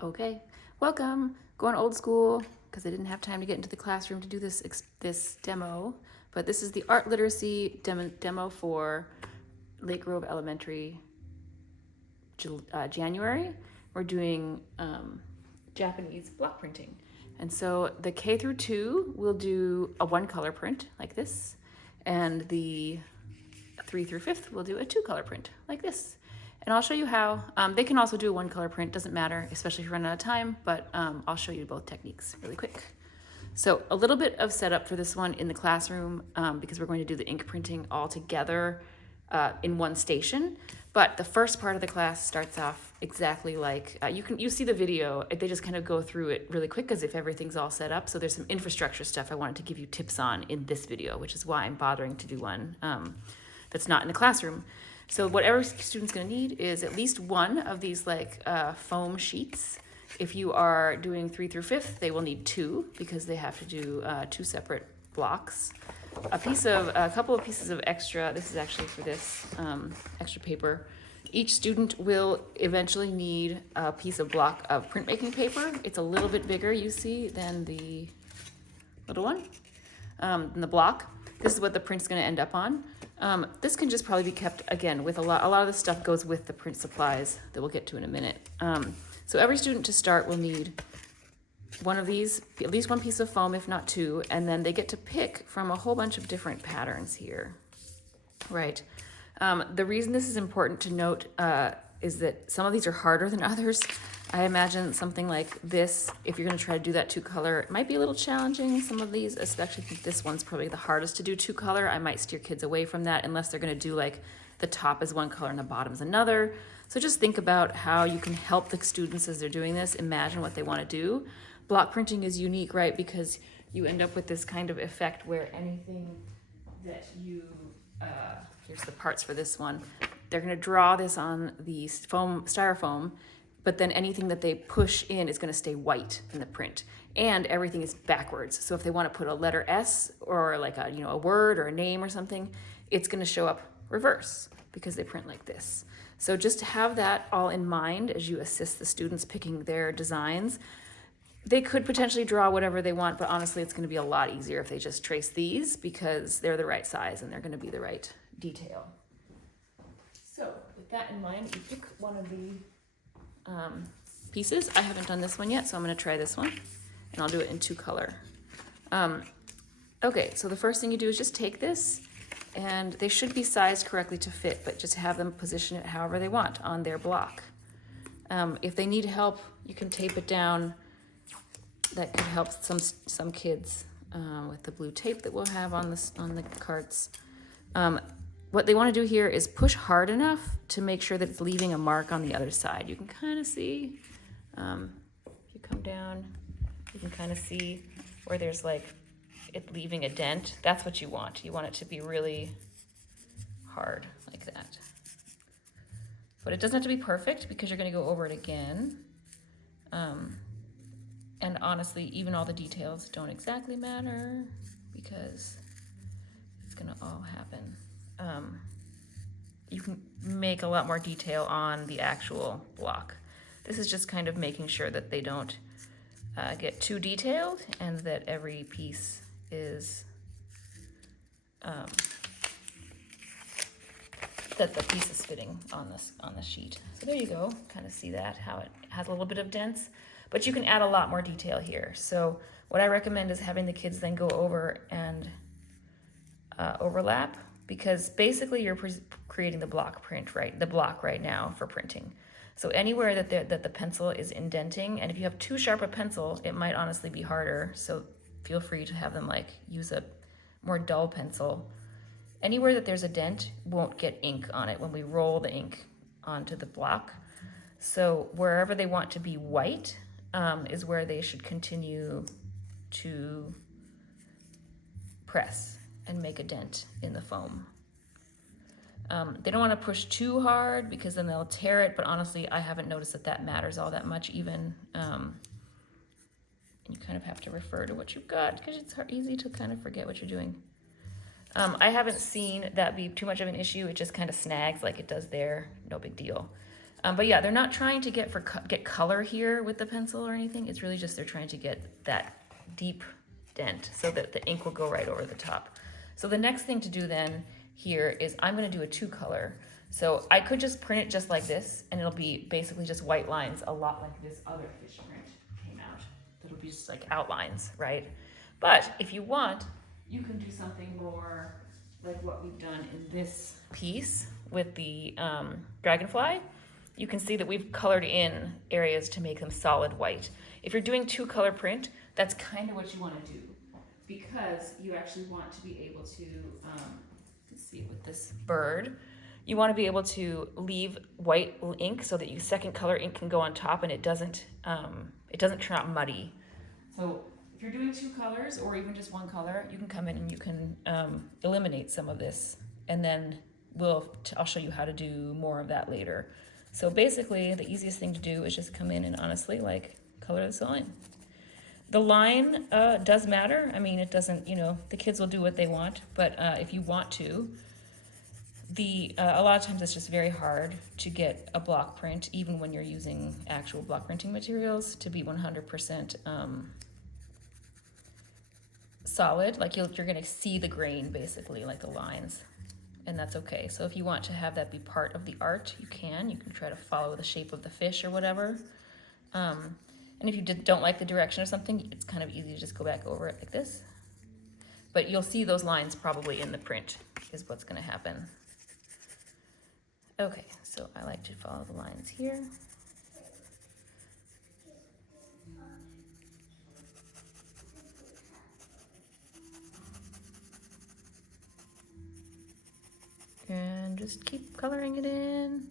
Okay, welcome. Going old school because I didn't have time to get into the classroom to do this demo, but this is the art literacy demo for Lake Grove Elementary January. We're doing Japanese block printing. And so the K through 2 will do a 1-color print like this, and the 3 through 5th will do a 2-color print like this. And I'll show you how. They can also do a 1-color print, doesn't matter, especially if you run out of time, but I'll show you both techniques really quick. So a little bit of setup for this one in the classroom because we're going to do the ink printing all together in one station. But the first part of the class starts off exactly like, you see the video, they just kind of go through it really quick as if everything's all set up. So there's some infrastructure stuff I wanted to give you tips on in this video, which is why I'm bothering to do one that's not in the classroom. So what every student's gonna need is at least one of these foam sheets. If you are doing 3 through 5th, they will need 2 because they have to do 2 separate blocks. A couple of pieces of extra, this is actually for this extra paper. Each student will eventually need a piece of block of printmaking paper. It's a little bit bigger, you see, than the little one, than the block. This is what the print's gonna end up on. This can just probably be kept, again, with a lot of the stuff goes with the print supplies that we'll get to in a minute. So every student to start will need one of these, at least one piece of foam, if not 2, and then they get to pick from a whole bunch of different patterns here, right? The reason this is important to note is that some of these are harder than others. I imagine something like this, if you're gonna try to do that 2-color, it might be a little challenging, some of these, especially I think this one's probably the hardest to do 2-color. I might steer kids away from that unless they're gonna do like the top is 1 color and the bottom is another. So just think about how you can help the students as they're doing this, imagine what they wanna do. Block printing is unique, right? Because you end up with this kind of effect where anything that you, here's the parts for this one, they're gonna draw this on the styrofoam, but then anything that they push in is gonna stay white in the print. And everything is backwards. So if they wanna put a letter S or like a word or a name or something, it's gonna show up reverse because they print like this. So just to have that all in mind as you assist the students picking their designs. They could potentially draw whatever they want, but honestly, it's gonna be a lot easier if they just trace these because they're the right size and they're gonna be the right detail. So with that in mind, you pick one of the pieces. I haven't done this one yet, so I'm gonna try this one and I'll do it in 2-color. Okay, so the first thing you do is just take this and they should be sized correctly to fit, but just have them position it however they want on their block. If they need help, you can tape it down. That could help some kids with the blue tape that we'll have on the carts. What they want to do here is push hard enough to make sure that it's leaving a mark on the other side. You can kind of see, if you come down, you can kind of see where there's like it leaving a dent. That's what you want. You want it to be really hard like that. But it doesn't have to be perfect because you're going to go over it again. And honestly, even all the details don't exactly matter because it's gonna all happen. You can make a lot more detail on the actual block. This is just kind of making sure that they don't get too detailed and that every piece is, that the piece is fitting on the sheet. So there you go, kind of see that, how it has a little bit of dents. But you can add a lot more detail here. So what I recommend is having the kids then go over and overlap because basically you're creating the block print, right? The block right now for printing. So anywhere that the pencil is indenting, and if you have too sharp a pencil, it might honestly be harder. So feel free to have them use a more dull pencil. Anywhere that there's a dent won't get ink on it when we roll the ink onto the block. So wherever they want to be white, is where they should continue to press and make a dent in the foam. They don't want to push too hard because then they'll tear it, but honestly, I haven't noticed that matters all that much even. And you kind of have to refer to what you've got because it's easy to kind of forget what you're doing. I haven't seen that be too much of an issue. It just kind of snags like it does there, no big deal. But yeah, they're not trying to get color here with the pencil or anything. It's really just they're trying to get that deep dent so that the ink will go right over the top. So the next thing to do then here is I'm going to do a 2-color. So I could just print it just like this, and it'll be basically just white lines, a lot like this other fish print came out. It'll be just like outlines, right? But if you want, you can do something more like what we've done in this piece with the dragonfly. You can see that we've colored in areas to make them solid white. If you're doing 2-color print, that's kind of what you want to do, because you actually want to be able to, let's see, with this bird, you want to be able to leave white ink so that your second color ink can go on top and it doesn't turn out muddy. So if you're doing 2 colors or even just 1 color, you can come in and you can eliminate some of this, and then I'll show you how to do more of that later. So basically, the easiest thing to do is just come in and honestly, like, color this line. The line does matter. I mean, it doesn't, the kids will do what they want, but if you want to, a lot of times it's just very hard to get a block print, even when you're using actual block printing materials, to be 100% solid. Like you're gonna see the grain, basically, like the lines. And that's okay. So if you want to have that be part of the art, you can try to follow the shape of the fish or whatever. And if you don't like the direction of something, it's kind of easy to just go back over it like this. But you'll see those lines probably in the print is what's gonna happen. Okay, so I like to follow the lines here. And just keep coloring it in.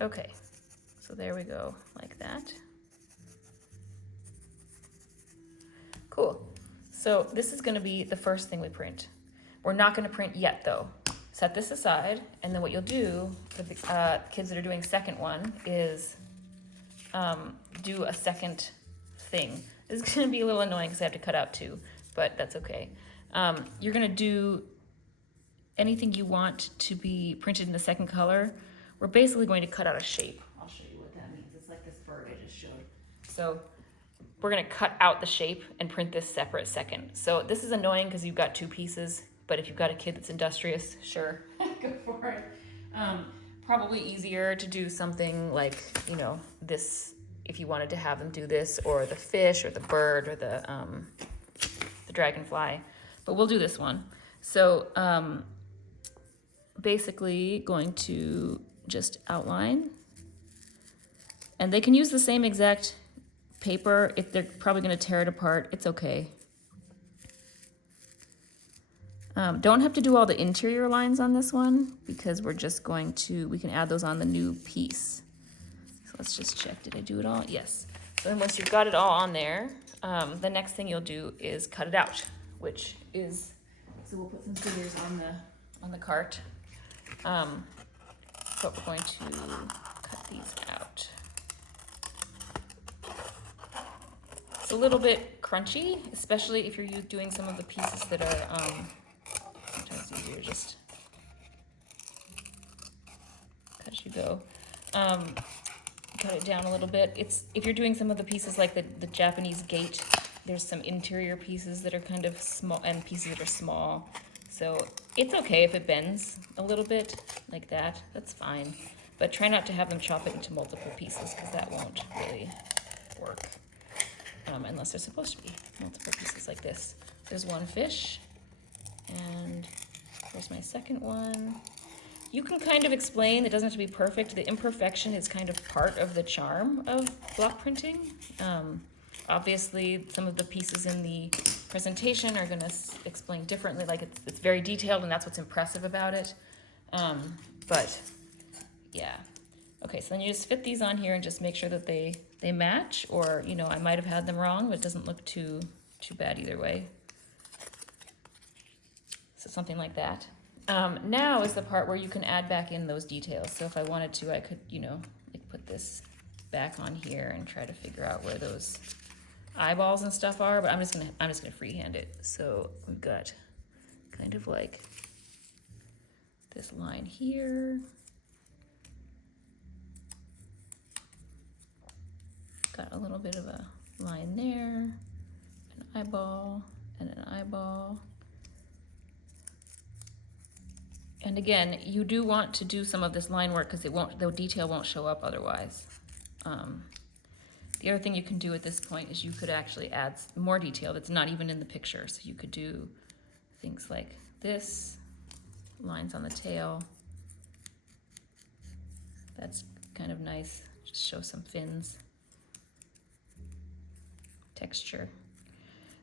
Okay, so there we go, like that. Cool. So this is gonna be the first thing we print. We're not gonna print yet though. Set this aside, and then what you'll do for the kids that are doing second one is do a second thing. This is gonna be a little annoying because I have to cut out 2, but that's okay. You're gonna do anything you want to be printed in the second color. We're basically going to cut out a shape. I'll show you what that means. It's like this bird I just showed. So we're gonna cut out the shape and print this separate second. So this is annoying because you've got 2 pieces, but if you've got a kid that's industrious, sure, go for it. Probably easier to do something like, this, if you wanted to have them do this, or the fish, or the bird, or the dragonfly, but we'll do this one. So basically going to just outline, and they can use the same exact paper. If they're probably going to tear it apart, it's okay. Don't have to do all the interior lines on this one because we're just going to, we can add those on the new piece. So let's just check, did I do it all? Yes. So then once you've got it all on there, the next thing you'll do is cut it out, which is, so we'll put some scissors on the cart. But we're going to cut these out. It's a little bit crunchy, especially if you're doing some of the pieces that are sometimes easier just cut as you go. Cut it down a little bit. If you're doing some of the pieces like the Japanese gate, there's some interior pieces that are kind of small and pieces that are small. So it's okay if it bends a little bit like that, that's fine. But try not to have them chop it into multiple pieces because that won't really work. Unless they're supposed to be multiple pieces like this. There's one fish, and there's my second one. You can kind of explain, it doesn't have to be perfect. The imperfection is kind of part of the charm of block printing. Obviously, some of the pieces in the presentation are going to explain differently, like it's very detailed, and that's what's impressive about it. But yeah. Okay, so then you just fit these on here and just make sure that they match, or, I might have had them wrong, but it doesn't look too bad either way. So something like that. Now is the part where you can add back in those details. So if I wanted to, I could, like put this back on here and try to figure out where those eyeballs and stuff are, but I'm just gonna freehand it. So we've got kind of like this line here. Got a little bit of a line there, an eyeball, and an eyeball. And again, you do want to do some of this line work because the detail won't show up otherwise. The other thing you can do at this point is you could actually add more detail that's not even in the picture. So you could do things like this, lines on the tail. That's kind of nice. Just show some fins. Texture.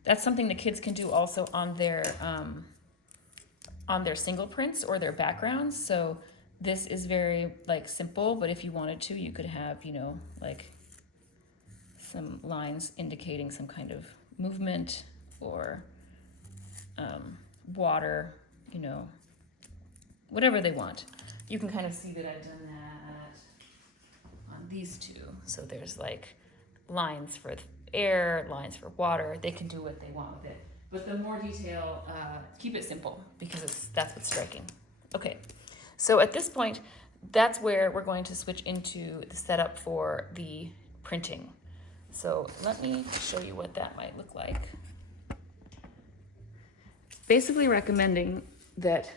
That's something the kids can do also on their single prints or their backgrounds. So this is very like simple, but if you wanted to, you could have, you know, like some lines indicating some kind of movement or water, you know, whatever they want. You can kind of see that I've done that on these two. So there's like lines for air, lines for water. They can do what they want with it. But the more detail, keep it simple because that's what's striking. Okay, so at this point, that's where we're going to switch into the setup for the printing. So let me show you what that might look like. Basically recommending that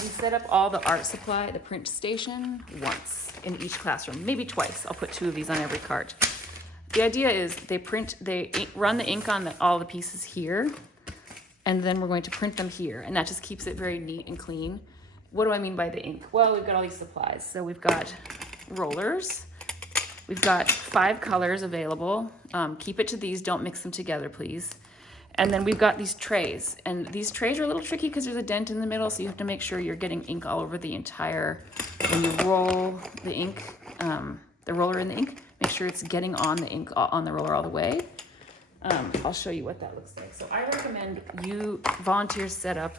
we set up all the art supply, the print station, once in each classroom, maybe twice. I'll put 2 of these on every cart. The idea is they run the ink on all the pieces here, and then we're going to print them here, and that just keeps it very neat and clean. What do I mean by the ink? Well, we've got all these supplies. So we've got rollers. We've got 5 colors available. Keep it to these, don't mix them together, please. And then we've got these trays, and these trays are a little tricky because there's a dent in the middle, so you have to make sure you're getting ink all over the entire, when you roll the ink, the roller in the ink, make sure it's getting on the ink on the roller all the way. I'll show you what that looks like. So I recommend you volunteers set up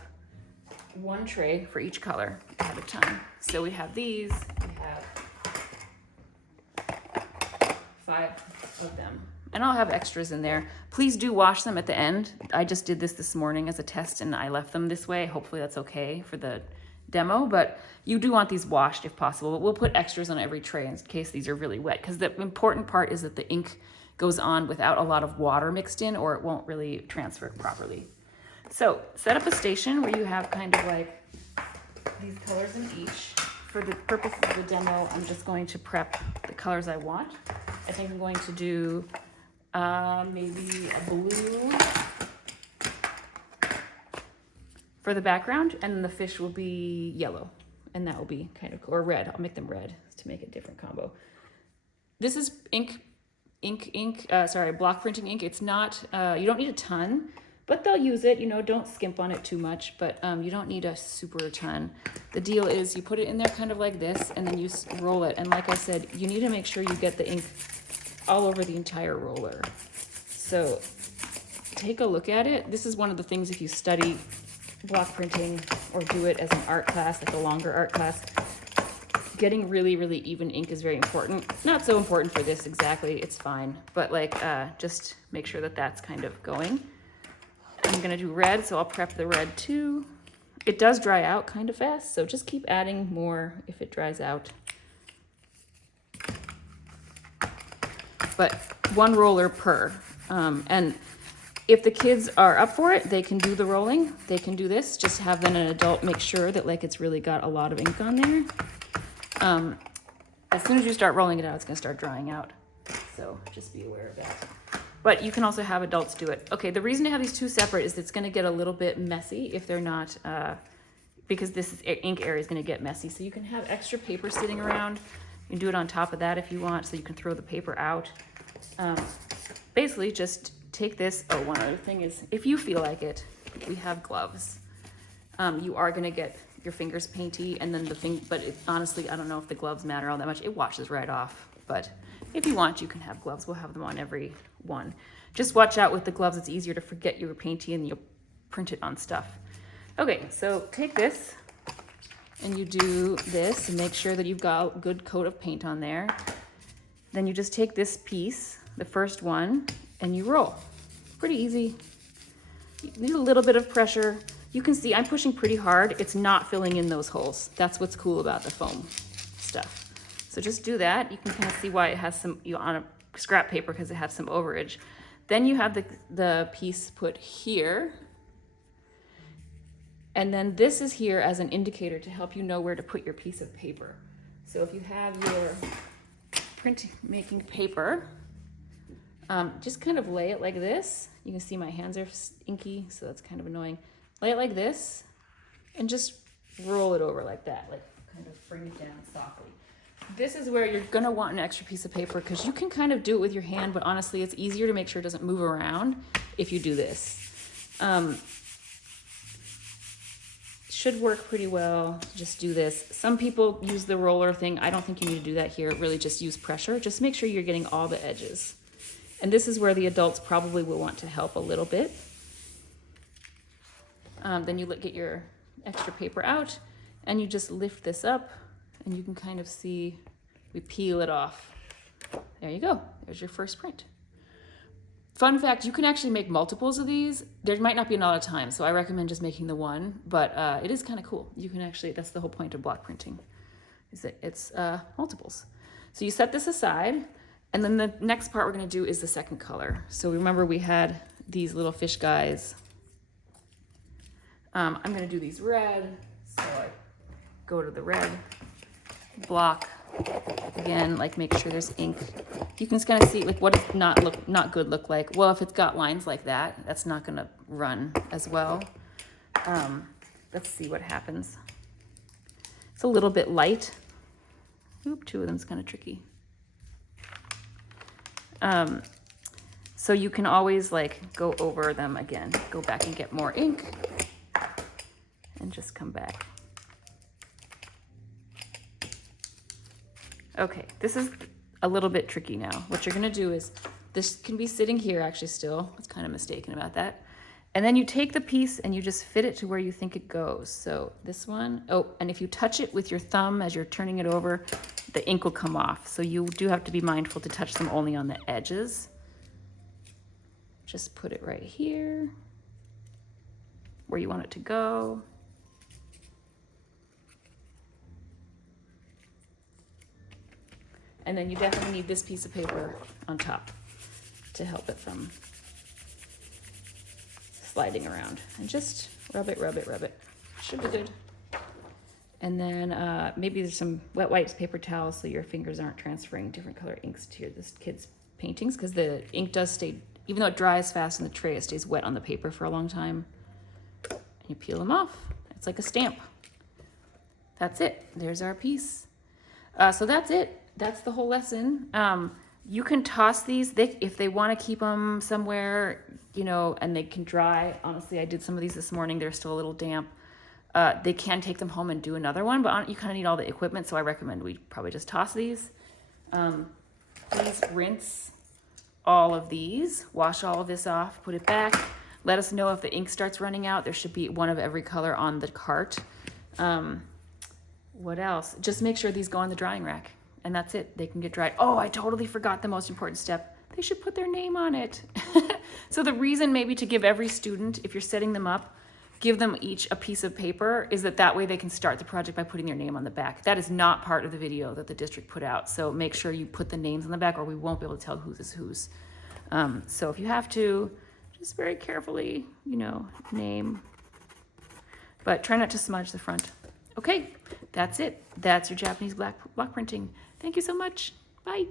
1 tray for each color ahead of time. So we have these, we have 5 of them. And I'll have extras in there. Please do wash them at the end. I just did this morning as a test and I left them this way. Hopefully that's okay for the demo, but you do want these washed if possible. But we'll put extras on every tray in case these are really wet, because the important part is that the ink goes on without a lot of water mixed in or it won't really transfer properly. So set up a station where you have kind of like these colors in each. For the purpose of the demo, I'm just going to prep the colors I want. I think I'm going to do maybe a blue for the background, and then the fish will be yellow, and that will be kind of cool, or red. I'll make them red to make a different combo. This is block printing ink. It's not, you don't need a ton, but they'll use it, you know, don't skimp on it too much, but you don't need a super ton. The deal is you put it in there kind of like this, and then you roll it. And like I said, you need to make sure you get the ink all over the entire roller. So take a look at it. This is one of the things if you study block printing or do it as an art class, like a longer art class, getting really, really even ink is very important. Not so important for this exactly, it's fine, but like just make sure that that's kind of going. I'm gonna do red, so I'll prep the red too. It does dry out kind of fast, so just keep adding more if it dries out. But 1 roller per. And if the kids are up for it, they can do the rolling. They can do this. Just have then an adult make sure that like it's really got a lot of ink on there. As soon as you start rolling it out, it's gonna start drying out. So just be aware of that. But you can also have adults do it. Okay, the reason to have these 2 separate is it's gonna get a little bit messy if they're not, because this ink area is gonna get messy. So you can have extra paper sitting around. You can do it on top of that if you want, so you can throw the paper out. Basically, just take this. Oh, one other thing is, if you feel like it, we have gloves. You are gonna get your fingers painty, and then honestly, I don't know if the gloves matter all that much. It washes right off, but if you want, you can have gloves. We'll have them on every one. Just watch out with the gloves. It's easier to forget you were painty and you'll print it on stuff. Okay, so take this and you do this and make sure that you've got a good coat of paint on there. Then you just take this piece, the first one, and you roll. Pretty easy. You need a little bit of pressure. you can see I'm pushing pretty hard. It's not filling in those holes. That's what's cool about the foam stuff. So just do that. You can kind of see why it has some, on a scrap paper, because it has some overage. Then you have the piece put here. And then this is here as an indicator to help you know where to put your piece of paper. So if you have your making paper, just kind of lay it like this. You can see my hands are inky, so that's kind of annoying. Lay it like this and just roll it over like that, like kind of bring it down softly. This is where you're gonna want an extra piece of paper, because you can kind of do it with your hand, but honestly, it's easier to make sure it doesn't move around if you do this. Should work pretty well. Just do this. Some people use the roller thing. I don't think you need to do that here. Really just use pressure. Just make sure you're getting all the edges. And this is where the adults probably will want to help a little bit. Then you get your extra paper out and you just lift this up and you can kind of see, we peel it off. There you go. There's your first print. Fun fact, you can actually make multiples of these. There might not be a lot of time, so I recommend just making the one, but it is kind of cool. You can actually, that's the whole point of block printing, is that it's multiples. So you set this aside, and then the next part we're gonna do is the second color. So remember we had these little fish guys. I'm gonna do these red, so I go to the red block. Again, like make sure there's ink. You can kind of see like what does not good look like. Well, if it's got lines like that, that's not gonna run as well. Let's see what happens. It's a little bit light. Oop, two of them's kind of tricky. So you can always like go over them again, go back and get more ink and just come back. Okay, this is a little bit tricky now. What you're gonna do is, this can be sitting here actually still. I was kind of mistaken about that. And then you take the piece and you just fit it to where you think it goes. So this one, oh, and if you touch it with your thumb as you're turning it over, the ink will come off. So you do have to be mindful to touch them only on the edges. Just put it right here, where you want it to go. And then you definitely need this piece of paper on top to help it from sliding around. And just rub it, rub it, rub it. Should be good. And then maybe there's some wet wipes, paper towels, so your fingers aren't transferring different color inks to this kid's paintings, because the ink does stay, even though it dries fast in the tray, it stays wet on the paper for a long time. And you peel them off. It's like a stamp. That's it. There's our piece. So that's it. That's the whole lesson. You can toss these if they want to keep them somewhere, you know, and they can dry. Honestly, I did some of these this morning. They're still a little damp. They can take them home and do another one, but you kind of need all the equipment, so I recommend we probably just toss these. Please rinse all of these, wash all of this off, put it back. Let us know if the ink starts running out. There should be one of every color on the cart. What else? Just make sure these go on the drying rack. And that's it. They can get dried. Oh, I totally forgot the most important step. They should put their name on it. So the reason maybe to give every student, if you're setting them up, give them each a piece of paper, is that way they can start the project by putting their name on the back. That is not part of the video that the district put out. So make sure you put the names on the back or we won't be able to tell whose is whose. So if you have to, just very carefully, you know, name. But try not to smudge the front. Okay, that's it. That's your Japanese block printing. Thank you so much. Bye.